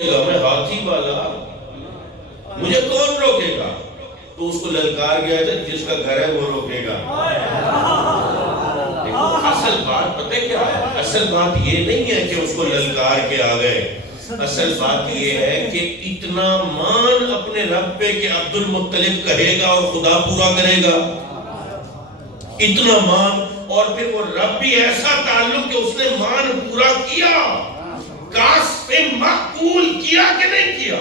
میں ہاتھی والا، مجھے کون روکے گا؟ تو اس کو للکار گیا تھا، جس کا گھر ہے وہ روکے گا۔ اصل بات پتہ کیا ہے؟ اصل بات یہ نہیں ہے کہ اس کو للکار کے آ گئے، اصل بات یہ ہے کہ اتنا مان اپنے رب پہ کہ عبد المطلب کہے گا اور خدا پورا کرے گا، اتنا مان، اور پھر وہ رب بھی ایسا تعلق کہ اس نے مان پورا کیا، کاش پہ مقبول کیا کہ نہیں کیا۔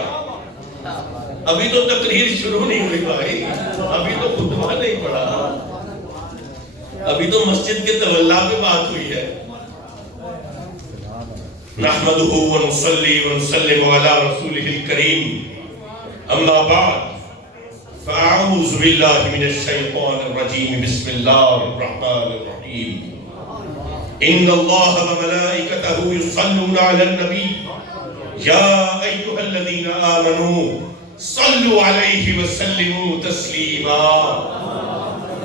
ابھی تو تقریر شروع نہیں ہوئی بھائی، ابھی تو خطبہ نہیں پڑھا، ابھی تو مسجد کے تولا پہ بات ہوئی ہے۔ نحمدہ ونصلی ونسلم علی رسولہ الکریم، اما بعد فاعوذ باللہ من الشیطان الرجیم، بسم اللہ الرحمن الرحیم۔ ان اللہ وملائکتہ یصلون علی النبی یا ایھا الذین آمنوا صلوا علیہ وسلموا تسلیما۔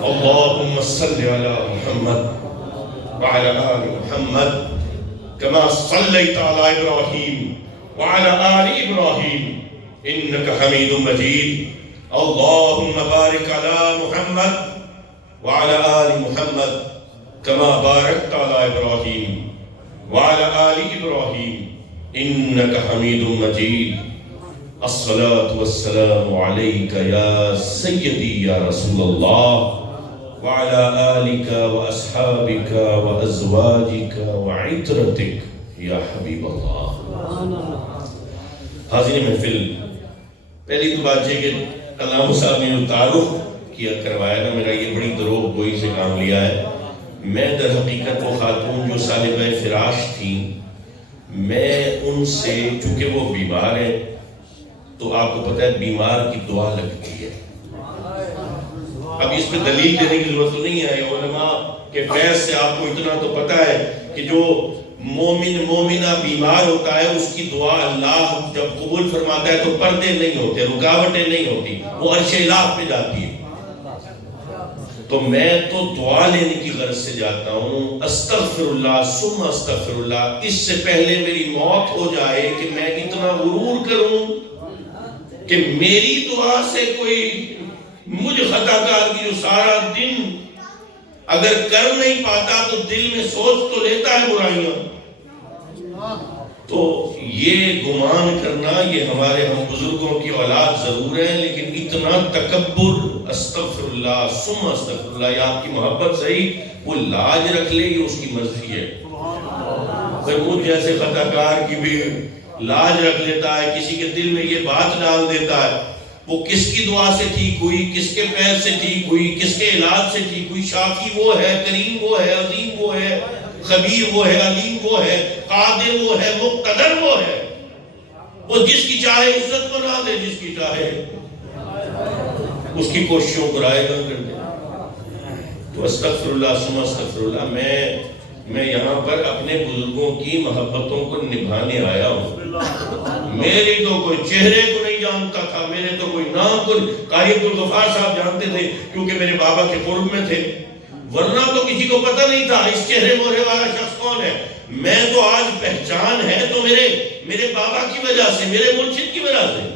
اللہم صل علی محمد وعلی آل محمد کما صلیت علی ابراہیم وعلی آل ابراہیم انک حمید مجید۔ اللہم بارک علی محمد وعلی آل محمد کما بارکت علی ابراہیم وعلی آل ابراہیم انک حمید مجید۔ الصلاة والسلام علیک یا سیدی یا رسول اللہ وعلى آلك وأصحابك وأزواجك وعطرتك یا حبیب اللہ۔ حاضرین محفل، پہلی تو بات ہے کہ علامہ صاحب نے جو تعارف کیا کروایا نا، میرا یہ بڑی دروغ گوئی سے کام لیا ہے۔ میں در حقیقت وہ خاتون جو صاحبہ فراش تھیں، میں ان سے، چونکہ وہ بیمار ہیں تو آپ کو پتہ ہے بیمار کی دعا لگتی ہے۔ اب اس پہ دلیل دینے کی ضرورت تو نہیں ہے، علماء کے فیض سے آپ کو اتنا تو پتہ ہے کہ جو مومن مومنہ بیمار ہوتا ہے اس کی دعا اللہ جب قبول فرماتا ہے تو پردے نہیں ہوتے، رکاوٹیں نہیں ہوتی، وہ عرش الہ پہ جاتی ہے۔ تو میں تو دعا لینے کی غرض سے جاتا ہوں، استغفر اللہ ثم استغفر اللہ، اس سے پہلے میری موت ہو جائے کہ میں اتنا غرور کروں کہ میری دعا سے کوئی مجھ خطاکار کی جو سارا دن اگر کر نہیں پاتا تو دل میں سوچ تو لیتا ہے برائیاں، تو یہ گمان کرنا یہ ہمارے ہم بزرگوں کی اولاد ضرور ہے، لیکن اتنا تکبر، استغفر اللہ ثم استغفر اللہ، یا آپ کی محبت صحیح، وہ لاج رکھ لے یہ اس کی مرضی ہے۔ پھر مجھ جیسے خطاکار کی بھی لاج رکھ لیتا ہے، کسی کے دل میں یہ بات ڈال دیتا ہے، وہ کس کی دعا سے ٹھیک ہوئی، کس کے پیر سے ٹھیک ہوئی، کس کے علاج سے ٹھیک ہوئی، شافی وہ ہے، کریم وہ ہے، عظیم وہ ہے، خبیر وہ ہے، علیم وہ ہے، قادر وہ ہے، مقتدر وہ ہے، وہ جس کی چاہے عزت بنا دے، جس کی چاہے اس کی کوششوں کو رائے گا کر دے۔ تو استغفر اللہ ثم استغفر اللہ، میں یہاں پر اپنے بزرگوں کی محبتوں کو نبھانے آیا ہوں۔ میری تو کوئی چہرے کو نہیں جانتا تھا، میرے تو کوئی نام کو، قاری عبدالغفار صاحب جانتے تھے کیونکہ میرے بابا کے قرب میں تھے، ورنہ تو کسی کو پتہ نہیں تھا اس چہرے مورے والا شخص کون ہے۔ میں تو آج پہچان ہے تو میرے بابا کی وجہ سے، میرے مرشد کی وجہ سے۔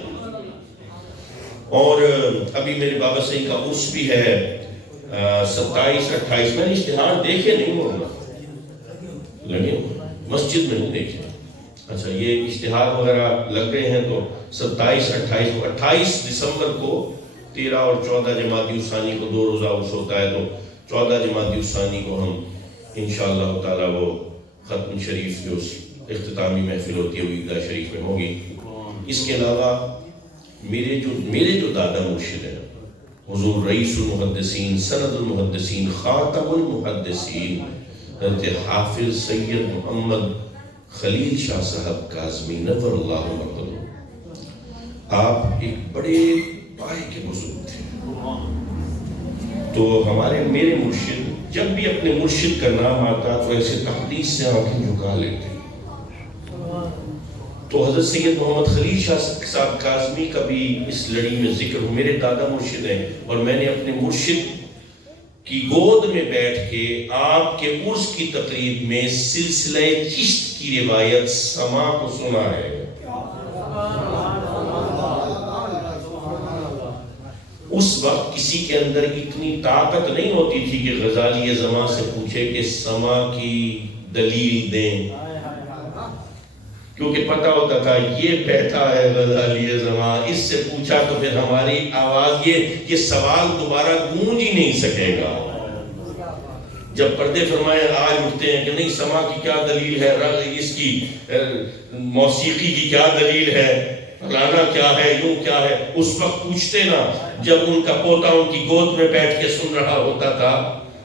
اور ابھی میرے بابا صحیح کا عرس بھی ہے 27-28، میں نے اشتہار دیکھے نہیں ہوگا، لگے مسجد میں نہیں دیکھے، اچھا یہ اشتہار وغیرہ لگ رہے ہیں تو 27-28 دسمبر کو 13 اور 14 جمادی الثانی کو 2 روزہ عرس ہوتا ہے، تو 14 جمادی الثانی کو ہم انشاءاللہ تعالی وہ ختم شریف جو اختتامی محفل ہوتی ہے وہ عیدگاہ شریف میں ہوگی۔ اس کے علاوہ میرے جو دادا مرشد ہیں حضور رئیس المحدثین، سند المحدثین، خاتم المحدثین، حضرت حافظ سید محمد خلیل شاہ صاحب کاظمی نور اللہ مرقدہ، آپ ایک بڑے پائے کے بزرگ تھے۔ تو میرے مرشد جب بھی اپنے مرشد کا نام آتا تو ایسے تقدیس سے آنکھیں جھکا لیتے۔ تو حضرت سید محمد خلیل شاہ صاحب کاظمی کا بھی اس لڑی میں ذکر ہو، میرے دادا مرشد ہیں، اور میں نے اپنے مرشد کی گود میں بیٹھ کے آپ کے عرس کی تقریب میں سلسلہ چشت کی روایت سما کو سنا ہے۔ وقت کسی کے اندر اتنی طاقت نہیں ہوتی تھی کہ غزالی زماں سے پوچھے کہ سما کی دلیل دیں، کیونکہ پتہ ہوتا تھا یہ بیٹھا ہے غزالی زماں، اس سے پوچھا تو پھر ہماری آواز یہ سوال دوبارہ گونج ہی نہیں سکے گا۔ جب پردے فرمائے آج اٹھتے ہیں کہ نہیں سما کی کیا دلیل ہے، اس کی موسیقی کی کیا دلیل ہے، فلانا کیا ہے، یوں کیا ہے، اس وقت پوچھتے نا جب ان کا پوتا ان کی گود میں بیٹھ کے سن رہا ہوتا تھا،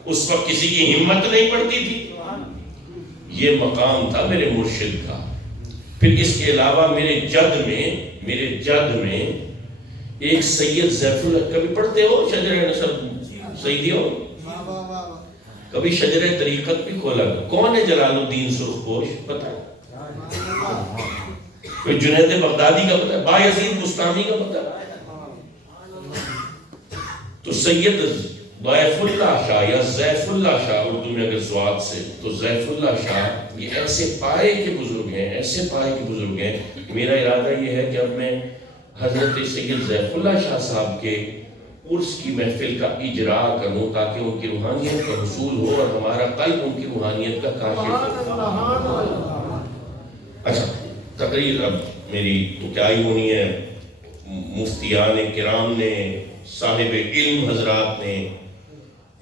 اس وقت کسی کی ہمت نہیں پڑتی تھی۔ یہ مقام تھا میرے مرشد کا۔ پھر اس کے علاوہ میرے جد میں ایک سید زیف اللہ، کبھی پڑھتے ہو شجر نصب سیدی ہو، کبھی شجر طریقت بھی کھولا؟ کون ہے جلال الدین سرخپوش؟ پتہ ہے؟ کوئی جنید بغدادی کا پتہ ہے؟ بایزید بستانی کا پتہ ہے؟ تو سید ضیف اللہ شاہ یا زیف اللہ شاہ، اردو میں اگر سواد سے تو زیف اللہ شاہ، یہ ایسے پائے کے بزرگ ہیں، میرا ارادہ یہ ہے کہ اب میں حضرت سید زیف اللہ شاہ صاحب کے عرس کی محفل کا اجرا کروں تاکہ ان کی روحانیت کا حصول ہو اور ہمارا قلب ان کی روحانیت کا کاشف ہو۔ اچھا، تقریر اب میری تو کیا ہی ہونی ہے، مفتیان کرام نے، صاحب علم حضرات نے،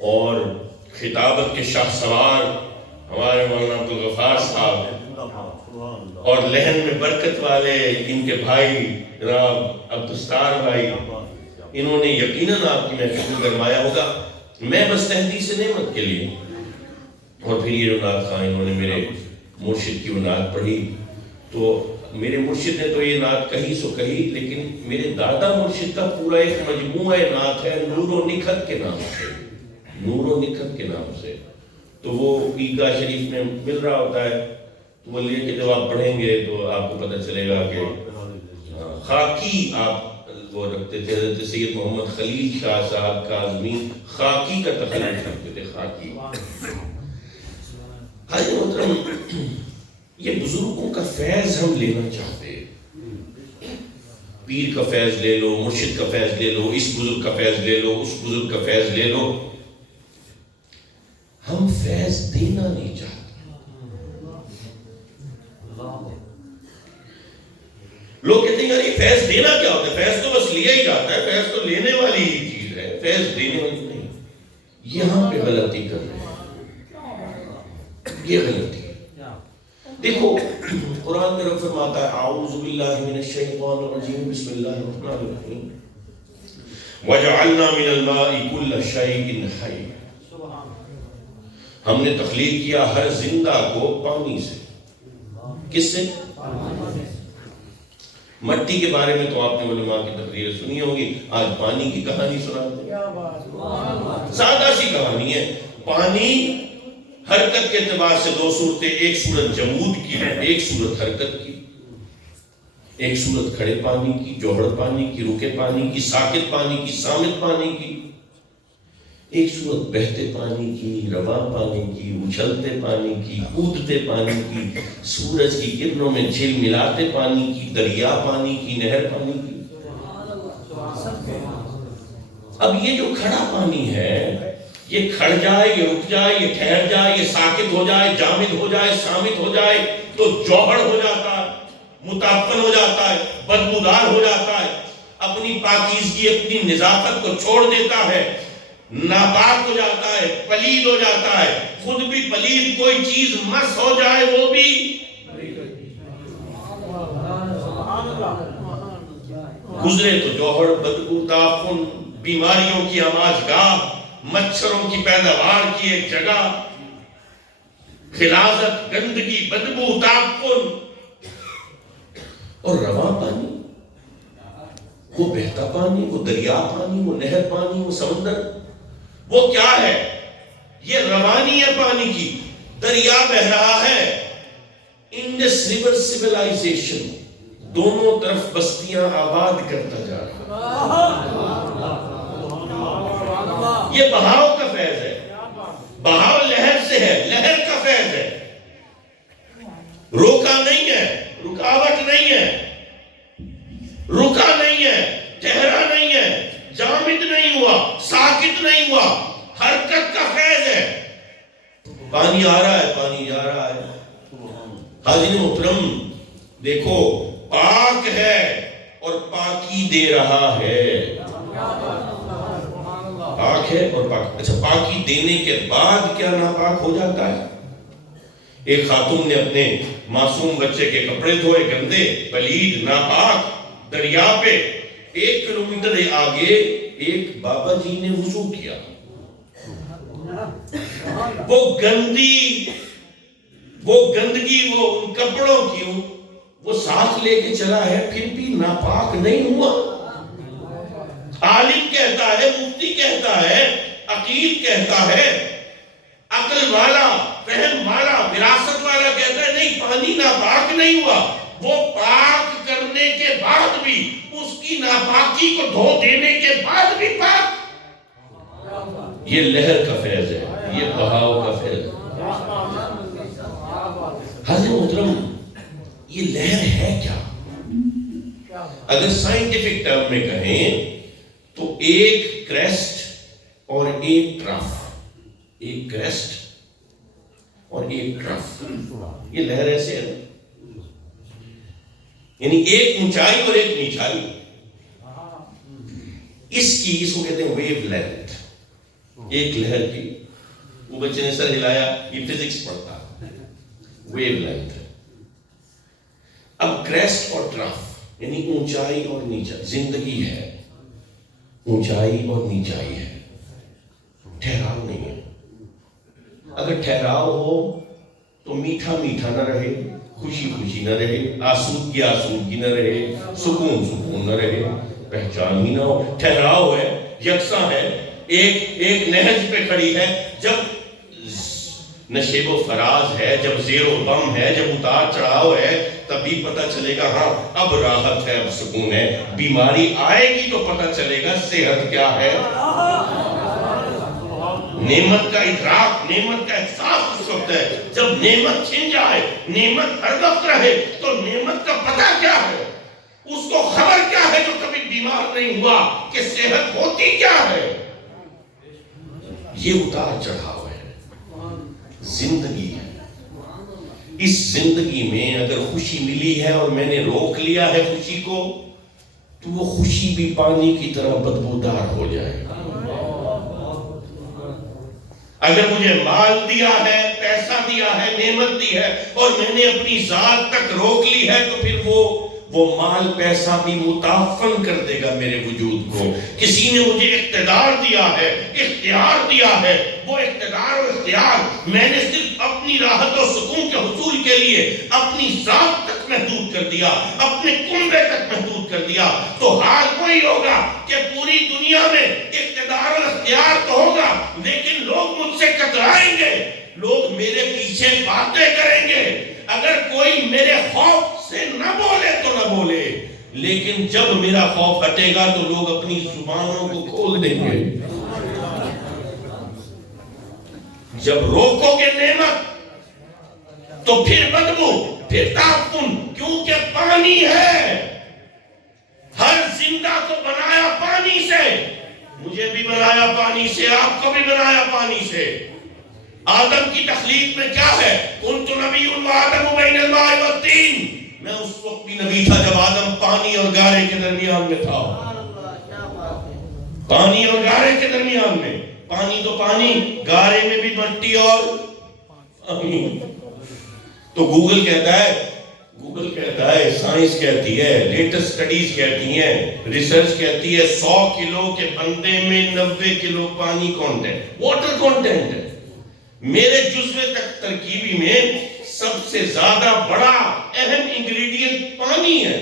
اور خطابت کے شاہ سوار ہمارے مولانا عبدالغفار صاحب، اور لہن میں برکت والے ان کے بھائی جناب عبدالستار بھائی، انہوں نے یقیناً آپ کی محفل میں گرمایا ہوگا۔ میں بس تحدیث نعمت کے لیے، اور پھر یہ نعت خواہ انہوں نے میرے مرشد کی نعت پڑھی، تو میرے مرشد نے تو یہ نعت کہی سو کہی، لیکن میرے دادا مرشد کا پورا ایک مجموعہ نعت ہے نور و نکھت کے نام سے، تو وہ عیدگاہ شریف میں مل رہا ہوتا ہے، تو وہ لے کے جب آپ پڑھیں گے تو آپ کو پتہ چلے گا کہ خاکی آپ وہ رکھتے تھے۔ حضرت سید محمد خلیل شاہ صاحب کاظمی خاکی کا تخلص رکھتے تھے، خاکی۔ حاجی محترم، یہ بزرگوں کا فیض ہم لینا چاہتے ہیں، پیر کا فیض لے لو، مرشد کا فیض لے لو، اس بزرگ کا فیض لے لو، اس بزرگ کا فیض لے لو، ہم فیض دینا نہیں چاہتے۔ لوگ کہتے ہیں یار یہ فیض دینا کیا ہوتا ہے؟ فیض تو بس لیا ہی جاتا ہے، فیض تو لینے والی ہی چیز ہے، فیض دینے والی نہیں۔ یہاں پہ غلطی کر رہے ہیں، یہ غلطی ہے۔ دیکھو قرآن میں رب فرماتا ہے اعوذ باللہ من الشیطان الرجیم بسم اللہ الرحمن الرحیم وَجَعَلْنَا مِنَ الْمَاءِ كُلَّ شَيْءٍ حَيٍّ، ہم نے تخلیق کیا ہر زندہ کو پانی سے۔ کس سے؟ مٹی کے بارے میں تو آپ نے علماء کی تقریریں سنی ہوگی، آج پانی کی کہانی سناتے ہیں۔ سادہ سی کہانی ہے، پانی حرکت کے اعتبار سے دو صورتیں، ایک صورت جمود کی ہے، ایک صورت حرکت کی، ایک صورت کھڑے پانی کی، جوہر پانی کی، رکے پانی کی، ساکت پانی کی، صامت پانی کی، ایک صورت بہتے پانی کی، رواں پانی کی، اچھلتے پانی کی، کودتے پانی کی، سورج کی کرنوں میں جھل ملاتے پانی کی، دریا پانی کی، نہر پانی کی۔ اب یہ جو کھڑا پانی ہے، یہ کھڑ جائے، یہ رک جائے، یہ ٹھہر جائے، یہ ساکت ہو جائے، جامد ہو جائے، صامت ہو جائے تو جوہر ہو جاتا ہے، متعفن ہو جاتا ہے، بدبودار ہو جاتا ہے، اپنی پاکیزگی، اپنی نظافت کو چھوڑ دیتا ہے، ناپاک ہو جاتا ہے، پلید ہو جاتا ہے۔ خود بھی پلید، کوئی چیز مس ہو جائے وہ بھی گزرے تو جوہر، بدبو، تعفن، بیماریوں کی آماج گاہ، مچھروں کی پیداوار کی ایک جگہ، خلاظت، گندگی، بدبو، تعفن۔ اور رواں پانی، وہ بہتا پانی، وہ دریا پانی، وہ نہر پانی، وہ سمندر، وہ کیا ہے؟ یہ روانی ہے پانی کی، دریا بہ رہا ہے۔ انڈس ریور سیولائزیشن، دونوں طرف بستیاں آباد کرتا جا رہا ہے۔ یہ بہاؤ کا فیض ہے، بہاؤ لہر سے ہے، لہر کا فیض ہے، روکا نہیں ہے، رکاوٹ نہیں ہے، رکا نہیں ہے، ٹھہرا نہیں ہے، جامد نہیں ہوا۔ حاضرین محترم دیکھو، پاک ہے اور پاکی دے رہا ہے، پاک ہے اور پاک. اچھا، پاکی دینے کے بعد کیا ناپاک ہو جاتا ہے؟ ایک خاتون نے اپنے معصوم بچے کے کپڑے دھوئے، گندے، پلید، ناپاک، دریا پہ. 1 کلومیٹر آگے ایک بابا جی نے وضو کیا. وہ گندگی وہ ان کپڑوں کی وہ ساتھ لے کے چلا ہے، پھر بھی ناپاک نہیں ہوا. عالم کہتا ہے، مفتی کہتا ہے، عقیل کہتا ہے، عقل والا، فہم والا، وراثت والا کہتا ہے نہیں، پانی ناپاک نہیں ہوا. وہ پاک کرنے کے بعد بھی، اس کی ناپاکی کو دھو دینے کے بعد بھی پاک. یہ لہر کا فیض ہے، یہ بہاؤ کا فیض ہے. حضرت محترم، یہ لہر ہے کیا؟ اگر سائنٹیفک ٹرم میں کہیں تو ایک کریسٹ اور ایک ٹرف، ایک کریسٹ اور ایک ٹرف. یہ لہر ایسے ہے، یعنی ایک اونچائی اور ایک نیچائی. اس کو کہتے ہیں ویو لینتھ. ایک لہر کی، وہ بچے نے سر ہلایا، یہ فزکس پڑھتا ہے، ویو لینتھ. اب کریسٹ اور ٹرف یعنی اونچائی اور نیچائی. زندگی ہے، اونچائی اور نیچائی ہے، ٹھہراؤ نہیں ہے. اگر ٹھہراؤ ہو تو میٹھا میٹھا نہ رہے، خوشی خوشی نہ رہے، آسودگی آسودگی نہ رہے، سکون سکون نہ رہے، پہچان ہی نہ ہو. ٹھہراؤ ہے، یکساں ہے، ایک نہج پہ کھڑی ہے. جب نشیب و فراز ہے، جب زیر و بم ہے، جب اتار چڑھاؤ ہے، تبھی پتہ چلے گا ہاں اب راحت ہے، اب سکون ہے. بیماری آئے گی تو پتہ چلے گا صحت کیا ہے. نعمت کا ادراک، نعمت کا احساس اس وقت ہے جب نعمت چھن جائے. نعمت ہر وقت رہے تو نعمت کا پتہ کیا ہے، اس کو خبر کیا ہے جو کبھی بیمار نہیں ہوا کہ صحت ہوتی کیا ہے. یہ اتار چڑھاؤ ہے، زندگی ہے. اس زندگی میں اگر خوشی ملی ہے اور میں نے روک لیا ہے خوشی کو، تو وہ خوشی بھی پانی کی طرح بدبودار ہو جائے. اگر مجھے مال دیا ہے، پیسہ دیا ہے، نعمت دی ہے اور میں نے اپنی ذات تک روک لی ہے، تو پھر وہ مال پیسہ بھی متعفن کر دے گا میرے وجود کو. کسی نے مجھے اقتدار دیا ہے، اختیار دیا ہے، وہ اقتدار و اختیار میں نے صرف اپنی راحت و سکون کے حصول کے لیے اپنی ذات تک محدود کر دیا، اپنے کنبے تک محدود کر دیا. تو حال وہی ہوگا کہ پوری دنیا میں اقتدار و اختیار تو ہوگا، لیکن لوگ مجھ سے کترائیں گے، لوگ میرے پیچھے باتیں کریں گے. اگر کوئی میرے خوف سے نہ بولے تو نہ بولے، لیکن جب میرا خوف ہٹے گا تو لوگ اپنی زبانوں کو کھول دیں گے. جب روکو گے نعمت تو پھر بدبو، پھر تعفن، کیونکہ پانی ہے. ہر زندہ کو بنایا پانی سے، مجھے بھی بنایا پانی سے، آپ کو بھی بنایا پانی سے. آدم کی تخلیق میں کیا ہے؟ کنت نبی وآدم بین الماء والطین. میں اس وقت بھی نبی تھا جب آدم پانی اور گارے کے درمیان میں تھا. پانی اور گارے کے درمیان میں، پانی تو پانی، گارے میں بھی مٹی اور پانی. تو گوگل کہتا ہے، سائنس کہتی ہے، لیٹسٹ سٹڈیز کہتی ہیں، ریسرچ کہتی ہے 100 کلو کے بندے میں 90 کلو پانی کانٹینٹ، واٹر کانٹینٹ ہے. میرے جزوے تک ترکیبی میں سب سے زیادہ بڑا اہم انگریڈینٹ پانی ہے.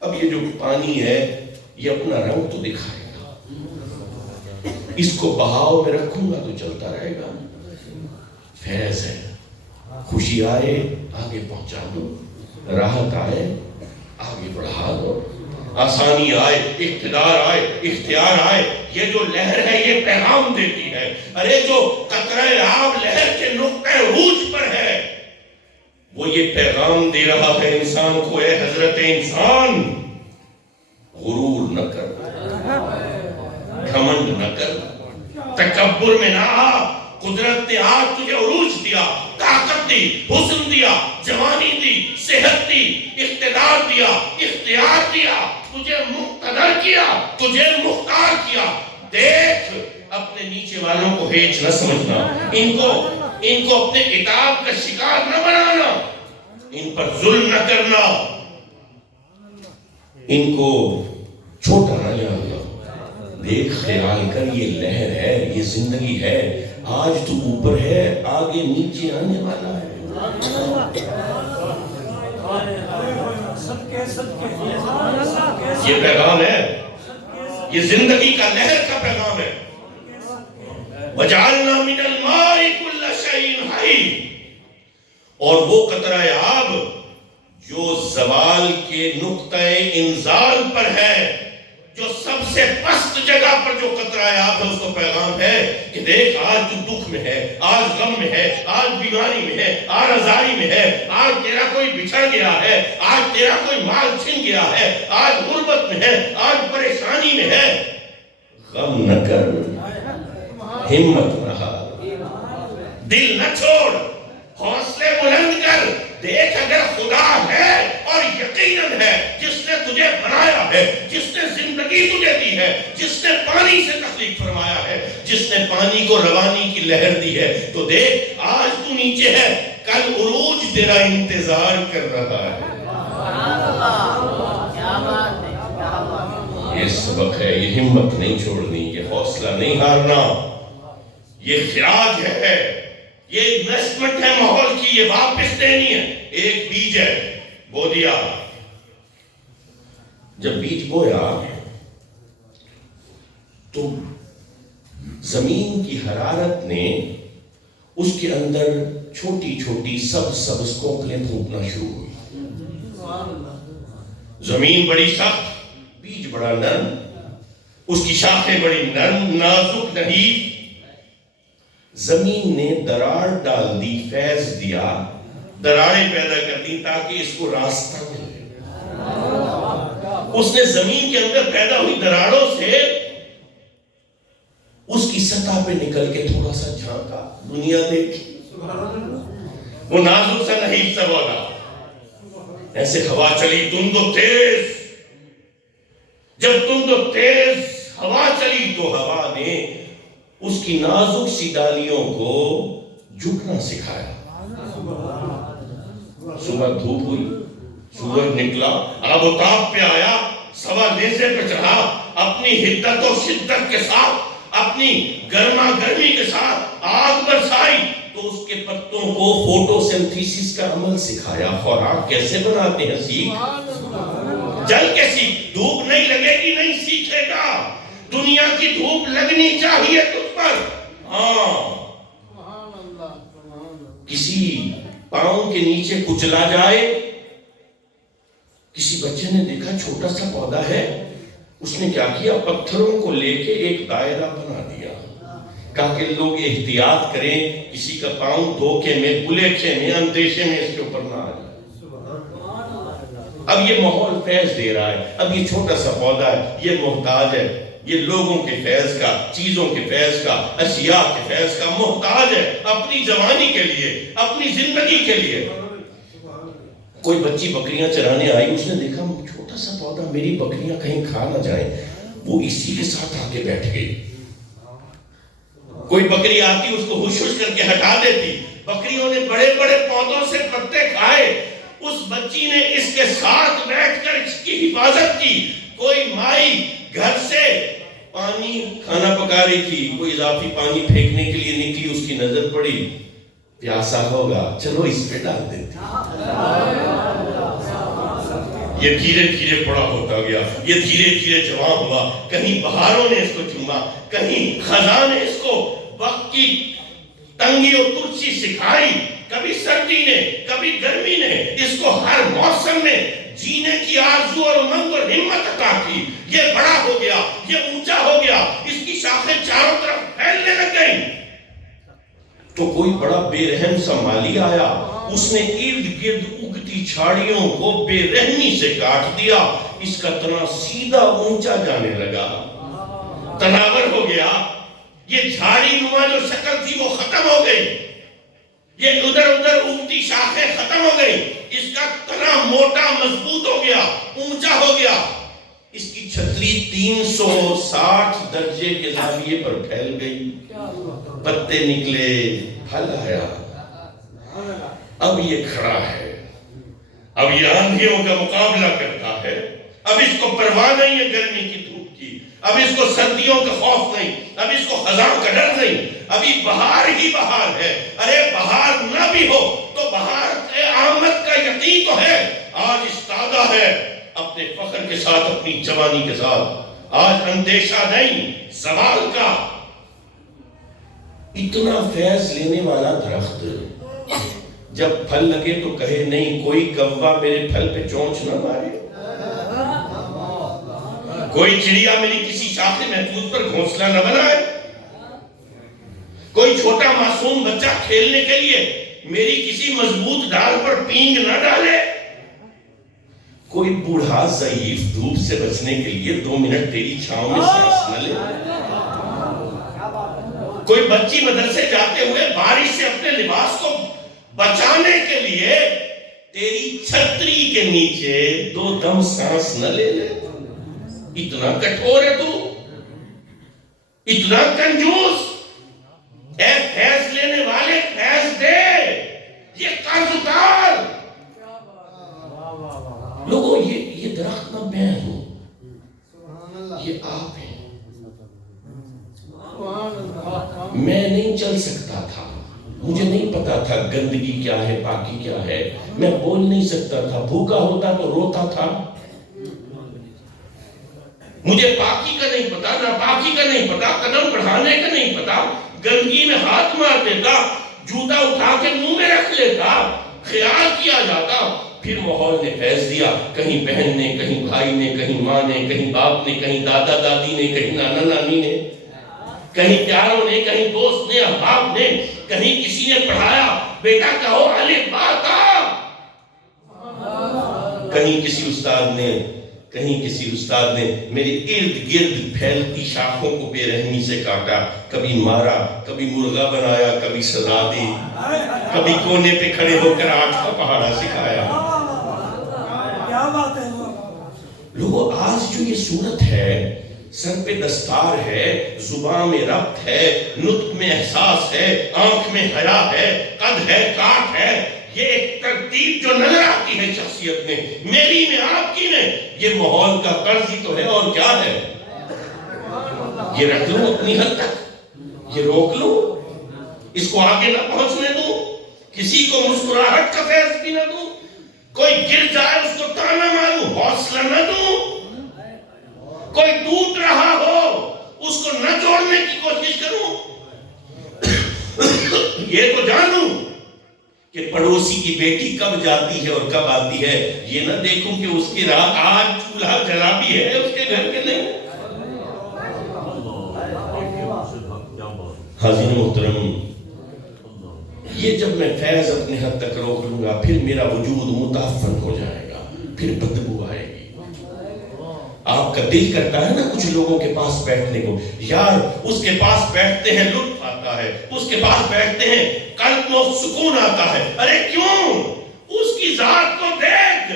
اب یہ جو پانی ہے یہ اپنا رنگ تو دکھائے گا، اس کو بہاؤ میں رکھوں گا تو چلتا رہے گا. فیض ہے، خوشی آئے آگے پہنچا دو، راحت آئے آگے بڑھا دو، آسانی آئے، اقتدار آئے، اختیار آئے. یہ جو لہر ہے یہ پیغام دیتی ہے. ارے جو قطرہ آب لہر کے نقطہ عروج پر ہے، وہ یہ پیغام دے رہا ہے انسان کو، اے حضرت انسان، غرور نہ کر، گھمنڈ نہ کر، تکبر میں نہ آ. قدرت نے آج تجھے عروج دیا، طاقت دی، حسن دیا، جوانی دی، صحت دی، اقتدار دیا، اختیار دیا، تجھے مقتدر کیا، تجھے مختار کیا. دیکھ اپنے نیچے والوں کو ہیچ نہ سمجھنا، ان کو اپنے عتاب کا شکار نہ بنانا، ان پر ظلم نہ کرنا، ان کو چھوٹا نہ جاننا. دیکھ خیال کر، یہ لہر ہے، یہ زندگی ہے. آج تو اوپر ہے، آگے نیچے آنے والا ہے. یہ پیغام ہے، یہ زندگی کا لہر کا پیغام ہے. وَجَعَلْنَا مِنَ الْمَاءِ كُلَّ شَيْءٍ حَيٍّ. اور وہ قطرہ آب جو زوال کے نقطہ انزال پر ہے، جو سب سے پست جگہ پر جو قطرہ آب ہے، اس کو پیغام ہے کہ دیکھ آج تو دکھ میں ہے، آج غم میں ہے، آج بیماری میں ہے، آج ازاری میں ہے، آج تیرا کوئی بچھڑ گیا ہے، آج تیرا کوئی مال چھن گیا ہے، آج غربت میں ہے، آج پریشانی میں ہے. غم نہ کر، ہمت نہ ہار، دل نہ چھوڑ، حوصلے بلند کر. دیکھ اگر خدا ہے، اور یقیناً ہے، جس نے تجھے بنایا ہے، جس نے زندگی تجھے دی ہے، جس نے پانی سے تخلیق فرمایا ہے، جس نے پانی کو روانی کی لہر دی ہے، تو دیکھ آج تو نیچے ہے، کل عروج تیرا انتظار کر رہا ہے. یہ سبق ہے، یہ ہمت نہیں چھوڑنی، یہ حوصلہ نہیں ہارنا، یہ خراج ہے، یہ انویسٹمنٹ ہے ماحول کی، یہ واپس دینی ہے. ایک بیج ہے، بو دیا. جب بیج بویا تو زمین کی حرارت نے اس کے اندر چھوٹی چھوٹی سبز کوکلیں پھوٹنا شروع ہوئی. زمین بڑی سخت، بیج بڑا نرم، اس کی شاخیں بڑی نرم نازک نحیف. زمین نے دراڑ ڈال دی، فیض دیا، دراڑیں پیدا کر دی تاکہ اس کو راستہ ملے. اس نے زمین کے اندر پیدا ہوئی دراڑوں سے اس کی سطح پہ نکل کے تھوڑا سا جھانکا، دنیا دیکھی. وہ نازک سا نحیف سا بولا، ایسے ہوا چلی تند و تیز. جب تند و تیز ہوا چلی تو ہوا نے اس کی نازک سی ڈالیوں کو جھکنا سکھایا. صبح دھوپ ہوئی، سورج نکلا، آب و تاب پہ آیا، سوا نیزے پہ چڑھا، اپنی حدت و شدت کے ساتھ، اپنی گرما گرمی کے ساتھ آگ برسائی تو اس کے پتوں کو فوٹو سنتھیسس کا عمل سکھایا. خوراک کیسے بناتے ہیں سیکھ، جل کے سیکھ. دھوپ نہیں لگے گی نہیں سیکھے گا. دنیا کی دھوپ لگنی چاہیے تجھ پر. ہاں، کسی پاؤں کے نیچے کچلا جائے. کسی بچے نے دیکھا چھوٹا سا پودا ہے، اس نے کیا کیا، پتھروں کو لے کے ایک دائرہ بنا دیا تاکہ لوگ احتیاط کریں، کسی کا پاؤں دھوکے میں، بلیکھے میں، اندیشے میں اس کے اوپر نہ آ جائے. اب یہ ماحول فیض دے رہا ہے. اب یہ چھوٹا سا پودا ہے، یہ محتاج ہے، یہ لوگوں کے فیض کا، چیزوں کے فیض کا، اشیاء کے فیض کا محتاج ہے، اپنی جوانی کے لیے، اپنی زندگی کے لیے. کوئی بچی بکریاں چرانے آئی، اس نے دیکھا چھوٹا سا پودا، میری بکریاں کہیں کھا نہ جائیں. وہ اسی کے ساتھ آ کے بیٹھ گئی. کوئی بکری آتی، اس کو ہوش ہوش کر کے ہٹا دیتی. بکریوں نے بڑے بڑے پودوں سے پتے کھائے، اس بچی نے اس کے ساتھ بیٹھ کر اس کی حفاظت کی. کوئی مائی گھر سے پانی کھانا پکا رہی تھی، کوئی اضافی پانی پھینکنے کے لیے نکلی، اس کی نظر پڑی، پیاسا ہوگا، چلو اس پہ ڈال دیتی. یہ دھیرے دھیرے بڑا ہوتا گیا، یہ دھیرے دھیرے جوان ہوا. کہیں بہاروں نے اس کو چوما، کہیں خزاں نے اس کو وقت کی تنگی اور ترسی سکھائی. کبھی سردی نے، کبھی گرمی نے اس کو ہر موسم میں جینے کی آرزو اور امنگ اور ہمت عطا کی. یہ بڑا ہو گیا، یہ اونچا ہو گیا، اس کی شاخیں چاروں طرف پھیلنے لگ گئیں. تو کوئی بڑا بے رحم سا مالی آیا، اس نے ارد گرد اگتی چھاڑیوں کو بے رحمی سے کاٹ دیا. اس کا تنا سیدھا اونچا جانے لگا، تناور ہو گیا. یہ جھاڑی نما جو شکل تھی وہ ختم ہو گئی. یہ ادھر ادھر اگتی شاخیں ختم ہو گئی، اس کا تنا موٹا مضبوط ہو گیا، اونچا ہو گیا، اس کی چھتری 360 درجے کے زاویے پر پھیل گئی، پتے نکلے، پھل آیا، اب یہ کھڑا ہے، اب یہ آندھیوں کا مقابلہ کرتا ہے، اب اس کو پرواہ نہیں ہے گرمی کی دھوپ کی، اب اس کو سردیوں کا خوف نہیں، اب اس کو خزاں کا ڈر نہیں، ابھی بہار ہی بہار ہے۔ ارے بہار نہ بھی ہو تو بہار کے آمد کا یقین تو ہے۔ آج استادہ ہے اپنے فخر کے ساتھ، اپنی جوانی کے ساتھ، آج اندیشہ نہیں زوال کا۔ اتنا فیض لینے والا درخت جب پھل لگے تو کہے نہیں کوئی کوا میرے پھل پہ چونچ نہ مارے، کوئی چڑیا میری کسی شاخ محفوظ پر گھونسلہ نہ بنائے، کوئی چھوٹا معصوم بچہ کھیلنے کے لیے میری کسی مضبوط ڈال پر پینگ نہ ڈالے، کوئی بوڑھا ضعیف دھوپ سے بچنے کے لیے 2 منٹ تیری چھاؤں میں سانس نہ لے، کوئی بچی مدرسے جاتے ہوئے بارش سے اپنے لباس کو بچانے کے لیے تیری چھتری کے نیچے 2 دم سانس نہ لے لے۔ اتنا کٹھور ہے تو، اتنا کنجوس، اے فیض لینے والے فیض دے، یہ قرض اتار۔ لوگوں یہ درخت نہ میں ہوں، یہ آپ ہیں۔ میں نہیں چل سکتا تھا، مجھے نہیں پتا تھا گندگی کیا ہے، پاکی کیا ہے، میں بول نہیں سکتا تھا، بھوکا ہوتا تو روتا تھا، مجھے پاکی کا نہیں پتا، نہ پاکی کا نہیں پتا، قدم بڑھانے کا نہیں پتا، گندگی میں ہاتھ مار دیتا، جوتا اٹھا کے منہ میں رکھ لیتا، خیال کیا جاتا۔ پھر ماحول نے فیض دیا، کہیں بہن نے، کہیں بھائی نے، کہیں ماں نے، کہیں باپ نے، کہیں دادا دادی نے، کہیں نانا نانی نے، کہیں پیاروں نے، کہیں دوست نے، احباب نے، کہیں کسی نے پڑھایا، بیٹا کہو الف با تا، کہیں کسی استاد نے میری ارد گرد پھیلتی شاخوں کو بے رحمی سے کاٹا، کبھی مارا، کبھی مرغا بنایا، کبھی سزا دی، کبھی کونے پہ کھڑے ہو کر آٹھ کا پہاڑا سکھایا۔ لوگوں آج جو یہ صورت ہے، سر پہ دستار ہے، زبان میں ربط ہے، نطق میں احساس ہے، آنکھ میں حیا ہے، قد ہے، کاٹ ہے، یہ ایک ترتیب جو نظر آتی ہے شخصیت میں، میری میں، آپ کی میں، یہ ماحول کا قرض ہی تو ہے، اور کیا ہے؟ یہ رکھ لوں اپنی حد تک، یہ روک لوں، اس کو آگے نہ پہنچنے دوں، کسی کو مسکراہٹ کا فیض بھی نہ دوں، کوئی گر جائے اس کو تانا ماروں، حوصلہ نہ دوں، کوئی ٹوٹ رہا ہو اس کو نہ جوڑنے کی کوشش کروں، یہ تو جانوں کہ پڑوسی کی بیٹی کب جاتی ہے اور کب آتی ہے، یہ نہ دیکھوں کہ اس کی راہ آج چولہا جلا بھی ہے اس کے گھر کے نہیں۔ حاضرین محترم، یہ جب میں فیض اپنے حد تک روک لوں گا، پھر میرا وجود متعفن ہو جائے گا، پھر بدبو آئے گی۔ آپ کا دل کرتا ہے نا کچھ لوگوں کے پاس بیٹھنے کو، یار اس کے پاس بیٹھتے ہیں لطف آتا ہے، اس کے پاس بیٹھتے ہیں قلب کو سکون آتا ہے۔ ارے کیوں؟ اس کی ذات کو دیکھ،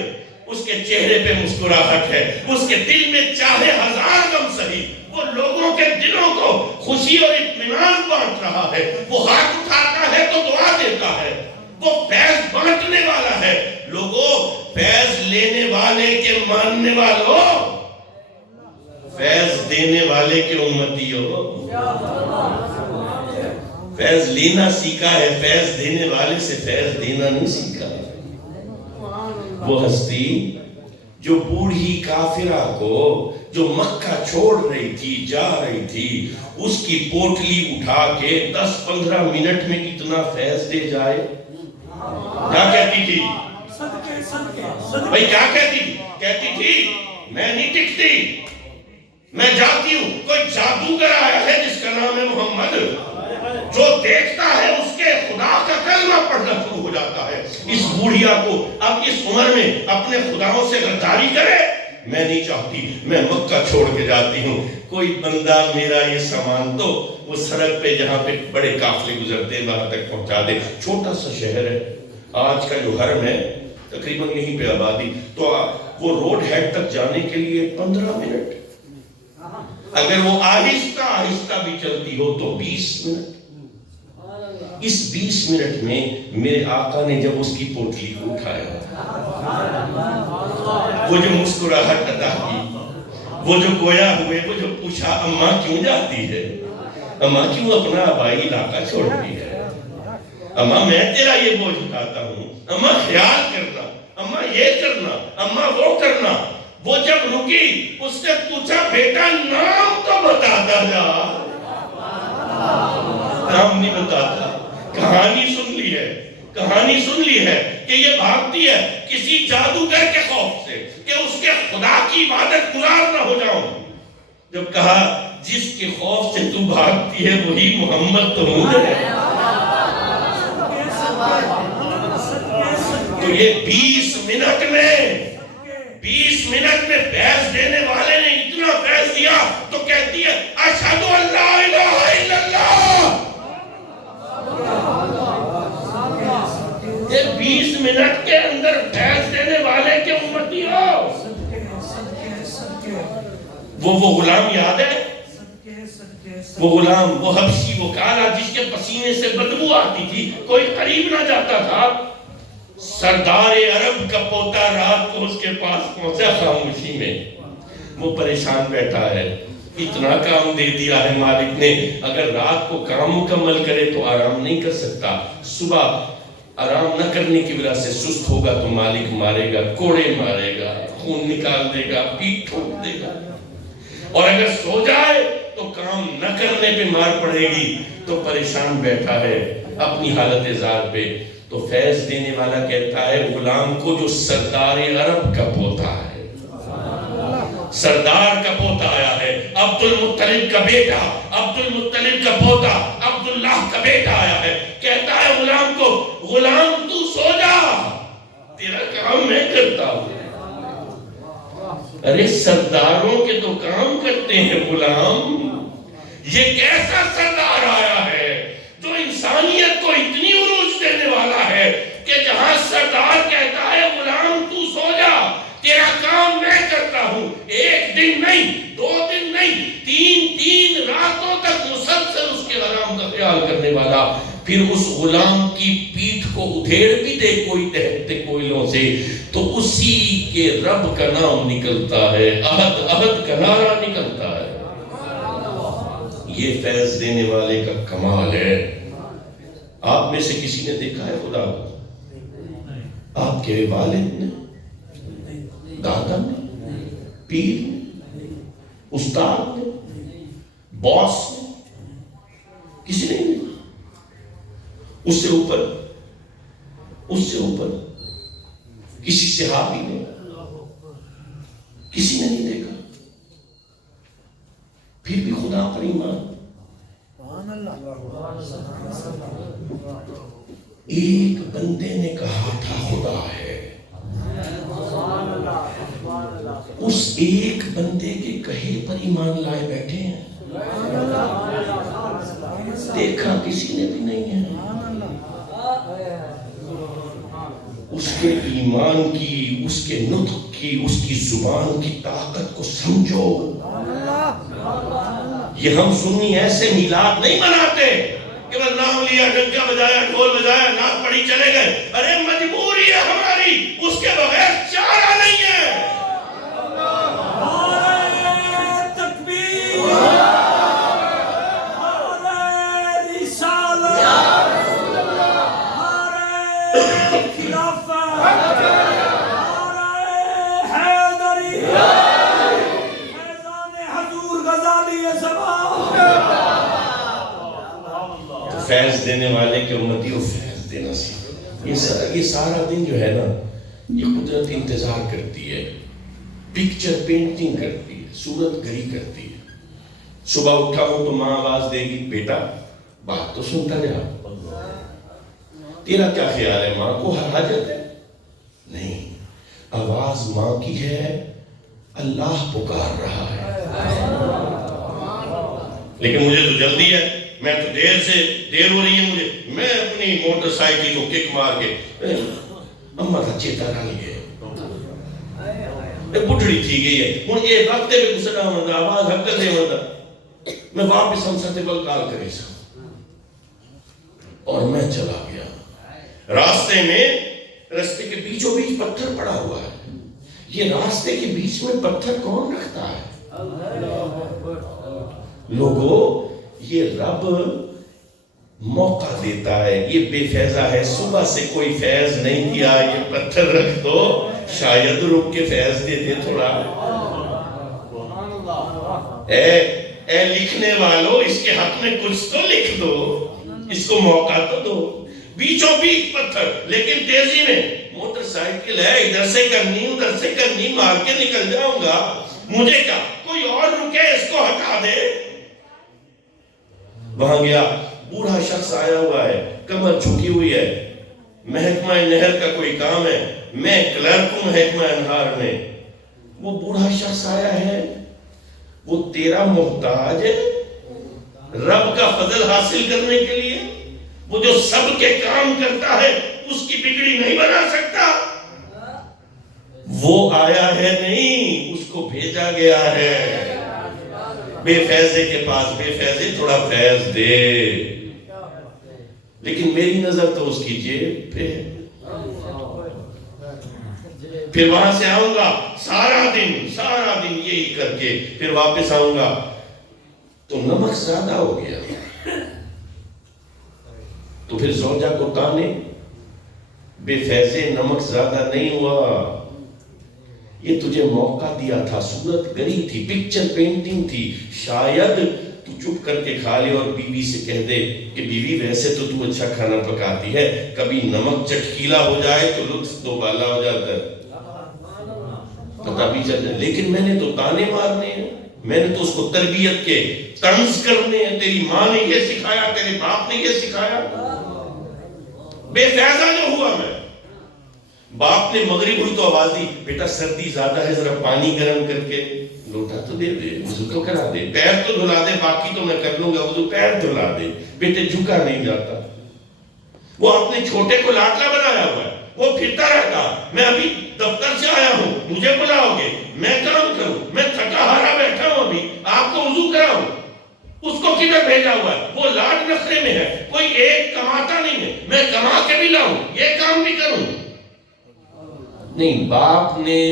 اس کے چہرے پہ مسکراہٹ ہے، اس کے دل میں چاہے 1000 غم سہی، وہ لوگوں کے دلوں کو خوشی اور اطمینان بانٹ رہا ہے، وہ ہاتھ اٹھاتا ہے تو دعا دیتا ہے، وہ فیض بانٹنے والا ہے۔ لوگوں، فیض لینے والے کے ماننے والوں، فیض دینے والے کے امتی ہو، فیض لینا سیکھا ہے، فیض دینے والے سے فیض دینا نہیں سیکھا۔ وہ ہستی جو بوڑھی کافرہ کو جو مکہ چھوڑ رہی تھی، جا رہی تھی، اس کی پوٹلی اٹھا کے 10-15 منٹ میں اتنا فیض دے جائے، کیا کہتی تھی؟ بھائی کیا کہتی تھی؟ کہتی تھی میں نہیں ٹکتی، میں جاتی ہوں، کوئی جادوگر آیا ہے جس کا نام ہے محمد، جو دیکھتا ہے اس کے خدا کا کلمہ پڑھنا شروع ہو جاتا ہے۔ اس بوڑھیا کو اب اس عمر میں اپنے خداؤں سے غداری کرے، میں نہیں چاہتی میں مکہ چھوڑ کے جاتی ہوں، کوئی بندہ میرا یہ سامان تو وہ سڑک پہ جہاں پہ بڑے قافلے گزرتے ہیں وہاں تک پہنچا دے۔ چھوٹا سا شہر ہے، آج کا جو حرم ہے تقریباً یہیں پہ آبادی، تو وہ روڈ ہیڈ تک جانے کے لیے 15 منٹ، اگر وہ آہستہ آہستہ بھی چلتی ہو تو 20 منٹ۔ اس 20 منٹ میں میرے آقا نے جب اس کی پوٹلی کو اٹھایا، وہ جو مسکراہٹ عطا کی، وہ جو گویا ہوئے، وہ جو پوچھا اماں کیوں جاتی ہے، اماں کیوں اپنا آبائی علاقہ چھوڑتی ہے، اماں میں تیرا یہ بوجھ اٹھاتا ہوں، اماں خیال کرنا، اماں یہ کرنا، اماں وہ کرنا۔ وہ جب رکی اس نے پوچھا بیٹا نام تو بتاتا جا، نام نہیں بتاتا۔ کہانی سن لی ہے، کہانی سن لی ہے کہ یہ بھاگتی ہے کسی جادوگر کے خوف سے کہ اس کے خدا کی عبادت گزار نہ ہو جاؤں۔ جب کہا جس کے خوف سے تو بھاگتی ہے وہی محمد تو ہوں ہے، تو یہ 20 منٹ میں فیض دینے والے نے اتنا فیض دیا تو کہتی ہے اشہد ان لا الہ الا اللہ۔ یہ 20 منٹ کے اندر فیض دینے والے کے امتی ہو۔ وہ غلام یاد ہے، وہ غلام، وہ حبشی، وہ کالا جس کے پسینے سے بدبو آتی تھی، کوئی قریب نہ جاتا تھا۔ سردار عرب کا پوتا رات کو اس کے پاس پہنچا خاموشی میں، وہ پریشان بیٹھا ہے، اتنا کام دے دیا ہے مالک نے، اگر رات کو کام مکمل کرے تو آرام نہیں کر سکتا، صبح آرام نہ کرنے کی وجہ سے سست ہوگا تو مالک مارے گا، کوڑے مارے گا، خون نکال دے گا، پیٹ ٹھوک دے گا، اور اگر سو جائے تو کام نہ کرنے پہ مار پڑے گی، تو پریشان بیٹھا ہے اپنی حالت زار پہ۔ تو فیض دینے والا کہتا ہے غلام کو جو سردار عرب کا پوتا ہے، سردار کا پوتا آیا ہے، عبد المطلب کا بیٹا، عبد المطلب کا پوتا، عبداللہ کا بیٹا آیا ہے، کہتا ہے غلام کو غلام تو سو جا، تیرا کام میں کرتا ہوں۔ ارے سرداروں کے تو کام کرتے ہیں غلام، یہ کیسا سردار آیا ہے جو انسانیت کو اتنی عروج دینے والا ہے کہ جہاں سردار کہتا ہے غلام تو سو جا، تیرا کام میں کرتا ہوں، ایک دن نہیں، 2 دن نہیں، 3 راتوں تک مسلسل اس کے غلام کا خیال کرنے والا، پھر اس غلام کی پیٹھ کو ادھیڑ بھی دے کوئی دہتے کوئلوں سے تو اسی کے رب کا نام نکلتا ہے، احد احد کا نعرہ نکلتا ہے۔ یہ فیض دینے والے کا کمال ہے۔ آپ میں سے کسی نے دیکھا ہے خدا کو؟ آپ کے والد نے، دادا نے، پیر نے، استاد نے، باس نے، کسی نے نہیں؟ اس سے اوپر کسی صحابی نے، کسی نے نہیں دیکھا، پھر بھی خدا پر ایمان۔ ایک بندے نے کہا تھا خدا ہے، اس ایک بندے کے کہے پر ایمان لائے بیٹھے ہیں، دیکھا کسی نے بھی نہیں ہے۔ اس کے ایمان کی، اس کے نطق کی، اس کی زبان کی طاقت کو سمجھو۔ یہ ہم سنی ایسے میلاد نہیں مناتے کہ بس نام لیا، ڈنکا بجایا، ڈھول بجایا، نعت پڑھی چلے گئے۔ ارے مجبوری ہے ہماری، اس کے بغیر چارہ نہیں ہے۔ فیض دینے والے کے امتی کو فیض دینا سیکھو۔ یہ سارا دن جو ہے نا، یہ قدرت انتظار کرتی ہے، پکچر پینٹنگ کرتی ہے، صورت گری کرتی ہے۔ صبح اٹھا ہوں تو ماں آواز دے گی، بیٹا بات تو سنتا جا، تیرا کیا خیال ہے، ماں کو ہر حاجت ہے؟ نہیں، آواز ماں کی ہے اللہ پکار رہا ہے. لیکن مجھے تو جلدی ہے، میں تو دیر ہو رہی ہے مجھے. میں اپنی موٹر سائیکل کو کک مار کے اماں کا چیتا رہ گئے بڑھڑی تھی گئی ہے ہوں یہ وقت بھی گزرا ہوتا آواز حق دے ہوتا میں واپس ہم ساتھ بل کال کرے سا اور میں چلا گیا. راستے میں راستے کے بیچوں بیچ پتھر پڑا ہوا ہے. یہ راستے کے بیچ میں پتھر کون رکھتا ہے؟ لوگوں، یہ رب موقع دیتا ہے. یہ بے فیضہ ہے، صبح سے کوئی فیض نہیں دیا، یہ پتھر رکھ دو، شاید رک کے فیض دے دے تھوڑا. اے لکھنے والو، اس کے حق میں کچھ تو لکھ دو، اس کو موقع تو دو. بیچوں بیچ پتھر، لیکن تیزی میں موٹر سائیکل ہے، ادھر سے کرنی ادھر سے کرنی، مار کے نکل جاؤں گا. مجھے کیا کوئی اور رکے اس کو ہٹا دے. وہاں گیا، بوڑھا شخص آیا ہوا ہے، کمر جھکی ہوئی ہے. محکمہ نہر کا کوئی کام ہے، میں کلرک ہوں محکمہ انہار میں. وہ بوڑھا شخص آیا ہے، وہ تیرا محتاج ہے رب کا فضل حاصل کرنے کے لیے. وہ جو سب کے کام کرتا ہے اس کی بگڑی نہیں بنا سکتا. وہ آیا ہے نہیں، اس کو بھیجا گیا ہے. بے فیضے کے پاس، بے فیضے تھوڑا فیض دے. لیکن میری نظر تو اس کی جیب پہ ہے. پھر وہاں سے آؤں گا سارا دن یہی کر کے پھر واپس آؤں گا تو نمک زیادہ ہو گیا. تو پھر زوجہ کو تانے، بے فیضے نمک زیادہ نہیں ہوا، یہ تجھے موقع دیا تھا، صورت گری تھی، پکچر پینٹنگ تھی، شاید تو چپ کر کے کھا لے اور بیوی سے کہہ دے کہ بیوی ویسے تو تم اچھا کھانا پکاتی ہے، کبھی نمک چٹکیلا ہو جائے تو لطف دوبالا ہو جاتا ہے، پتہ بھی چل جائے. لیکن میں نے تو تانے مارنے ہیں، میں نے تو اس کو تربیت کے طنز کرنے ہیں. تیری ماں نے یہ سکھایا، تیرے باپ نے یہ سکھایا. بے فیضہ جو ہوا میں، باپ نے مغرب ہوئی تو آواز دی، بیٹا سردی زیادہ ہے ذرا پانی گرم کر کے لوٹا تو دے دے، وضو تو کرا دے، پیر تو دھلا دے، باقی تو میں کر لوں گا وضو، پیر دھلا دے. بیٹے جھکا نہیں جاتا. وہ اپنے چھوٹے کو لاڈلا بنایا ہوا ہے، وہ پھرتا رہتا، میں ابھی دفتر سے آیا ہوں، مجھے بلاؤ گے، میں کام کروں، میں تھکا ہارا بیٹھا ہوں، ابھی آپ کو وضو کراؤں. اس کو کدھر بھیجا ہوا ہے؟ وہ لاڈ نخرے میں ہے، کوئی ایک کماتا نہیں ہے، میں کما کے بھی لاؤں، یہ کام بھی کروں. نہیں، باپ نے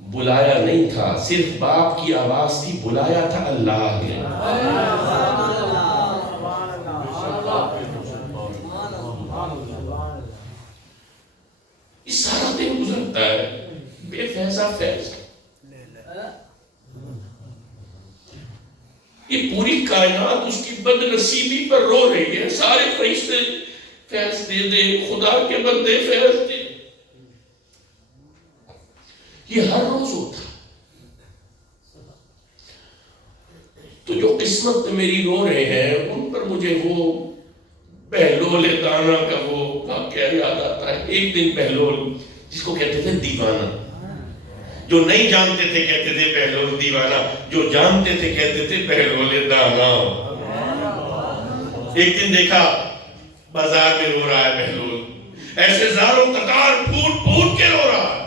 بلایا نہیں تھا، صرف باپ کی آواز تھی، بلایا تھا اللہ نے. اس سارا دن گزرتا ہے بے فیضہ فیض. یہ پوری کائنات اس کی بد نصیبی پر رو رہی ہے. سارے فرشتے فیض دے دے، خدا کے بندے فیض دے. یہ ہر روز ہوتا. تو جو قسمت میری رو رہے ہیں ان پر مجھے وہ بہلول دانا کا وہ واقعہ یاد آتا ہے. ایک دن بہلول، جس کو کہتے تھے دیوانہ، جو نہیں جانتے تھے کہتے تھے بہلول دیوانہ، جو جانتے تھے کہتے تھے بہلول دانا. ایک دن دیکھا بازار میں رو رہا ہے بہلول، ایسے زاروں قطار پھوٹ پھوٹ کے رو رہا ہے.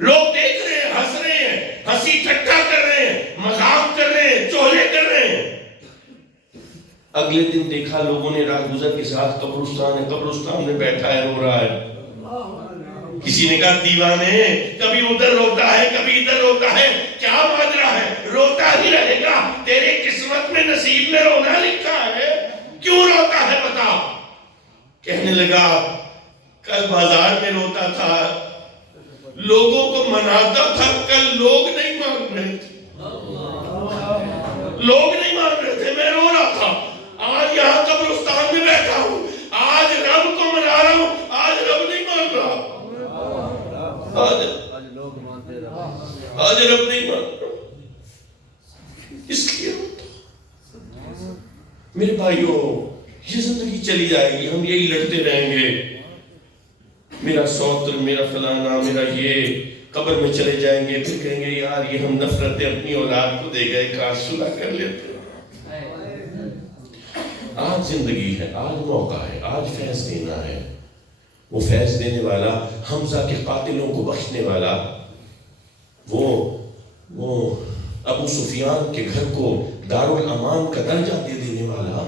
لوگ دیکھ رہے ہیں، ہنس رہے ہیں، ہنسی ٹھٹا کر رہے ہیں، مذاق کر رہے ہیں، چولے کر رہے ہیں. اگلے دن دیکھا لوگوں نے راہ گزر کے ساتھ قبرستان ہے، قبرستان میں بیٹھا ہے، رو رہا ہے. کسی نے کہا دیوانے، کبھی ادھر روتا ہے کبھی ادھر روتا ہے، کیا ماجرا ہے؟ روتا ہی رہے گا، تیرے قسمت میں نصیب میں رونا لکھا ہے، کیوں روتا ہے بتا؟ کہنے لگا کل بازار میں روتا تھا، لوگوں کو مناتا تھا، کل لوگ نہیں مان رہے تھے، لوگ نہیں مان رہے تھے، میں رو رہا تھا. آج یہاں قبرستان میں بیٹھا ہوں، آج رب کو منا رہا ہوں، آج رب نہیں مان رہا، آج رب نہیں مان رہا. اس لیے میرے بھائیوں، یہ زندگی چلی جائے گی، ہم یہی لڑتے رہیں گے، میرا سوتر، میرا فلانا، میرا یہ. قبر میں چلے جائیں گے، پھر کہیں گے یار یہ ہم نفرتیں اپنی اولاد کو دے گئے، کاش صلح کر لیتے۔ آج زندگی ہے، آج موقع ہے، آج فیض دینا ہے۔ وہ فیض دینے والا، حمزہ کے قاتلوں کو بخشنے والا، وہ ابو سفیان کے گھر کو دارالامان کا درجہ دے دینے والا،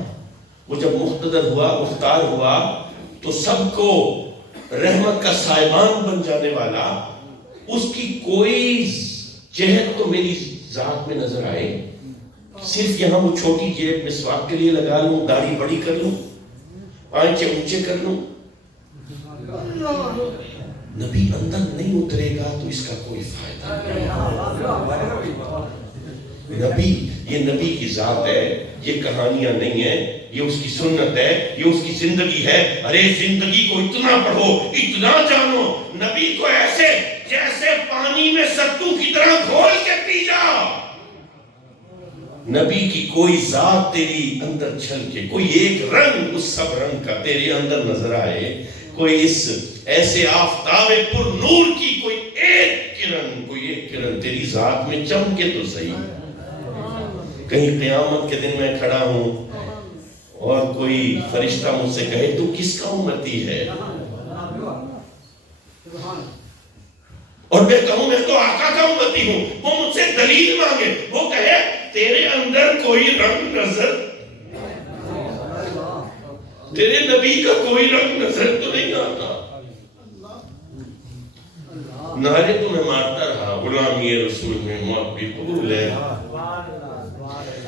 وہ جب مقتدر ہوا، مختار ہوا تو سب کو رحمت کا سائبان بن جانے والا، اس کی کوئی جہت تو میری ذات میں نظر آئے؟ صرف یہاں وہ چھوٹی جیب مسواک کے لیے لگا لوں، داڑھی بڑی کر لوں، آنچے اونچے کر لوں، نبی اندر نہیں اترے گا تو اس کا کوئی فائدہ نہیں۔ نبی، یہ نبی کی ذات ہے، یہ کہانیاں نہیں ہیں، یہ اس کی سنت ہے، یہ اس کی زندگی ہے۔ ارے زندگی کو اتنا پڑھو، اتنا جانو، نبی کو ایسے جیسے پانی میں ستو کی طرح گھول کے پی جا۔ نبی کی کوئی ذات تیری اندر چھل کے، کوئی ایک رنگ اس سب رنگ کا تیرے اندر نظر آئے، کوئی اس ایسے آفتاب پر نور کی کوئی ایک کرن تیری ذات میں چمکے تو صحیح۔ کہیں قیامت کے دن میں کھڑا ہوں اور کوئی فرشتہ مجھ سے کہے تو کس کا امتی ہے، اور میں کہوں میں تو آقا کا امتی ہوں، وہ مجھ سے دلیل مانگے، وہ کہے تیرے اندر کوئی رنگ نظر، تیرے نبی کا کوئی رنگ نظر تو نہیں آتا۔ نعرے تو میں مارتا رہا، غلامی رسول میں موت بھی قبول ہے،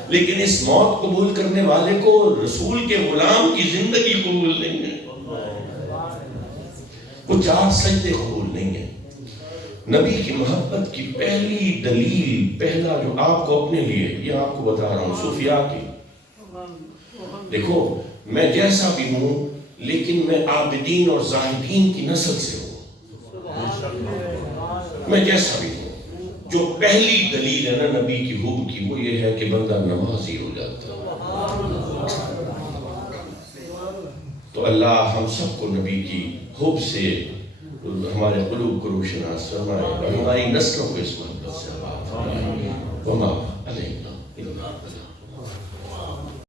لیکن اس موت قبول کرنے والے کو رسول کے غلام کی زندگی قبول نہیں ہے، وہ 4 سجدے قبول نہیں ہے۔ نبی کی محبت کی پہلی دلیل، پہلا جو آپ کو اپنے لیے، یہ آپ کو بتا رہا ہوں صوفیاء کی، دیکھو میں جیسا بھی ہوں لیکن میں عابدین اور زاہدین کی نسل سے ہوں، میں جیسا بھی ہوں۔ جو پہلی دلیل ہے نا نبی کی حب کی، وہ یہ ہے کہ بندہ نمازی ہو جاتا ہے۔ تو اللہ ہم سب کو نبی کی حب سے ہمارے قلوب کو روشناس فرمائے اور ہماری نسلوں کو اس محبت سے آباد فرمائے۔ وما علیہ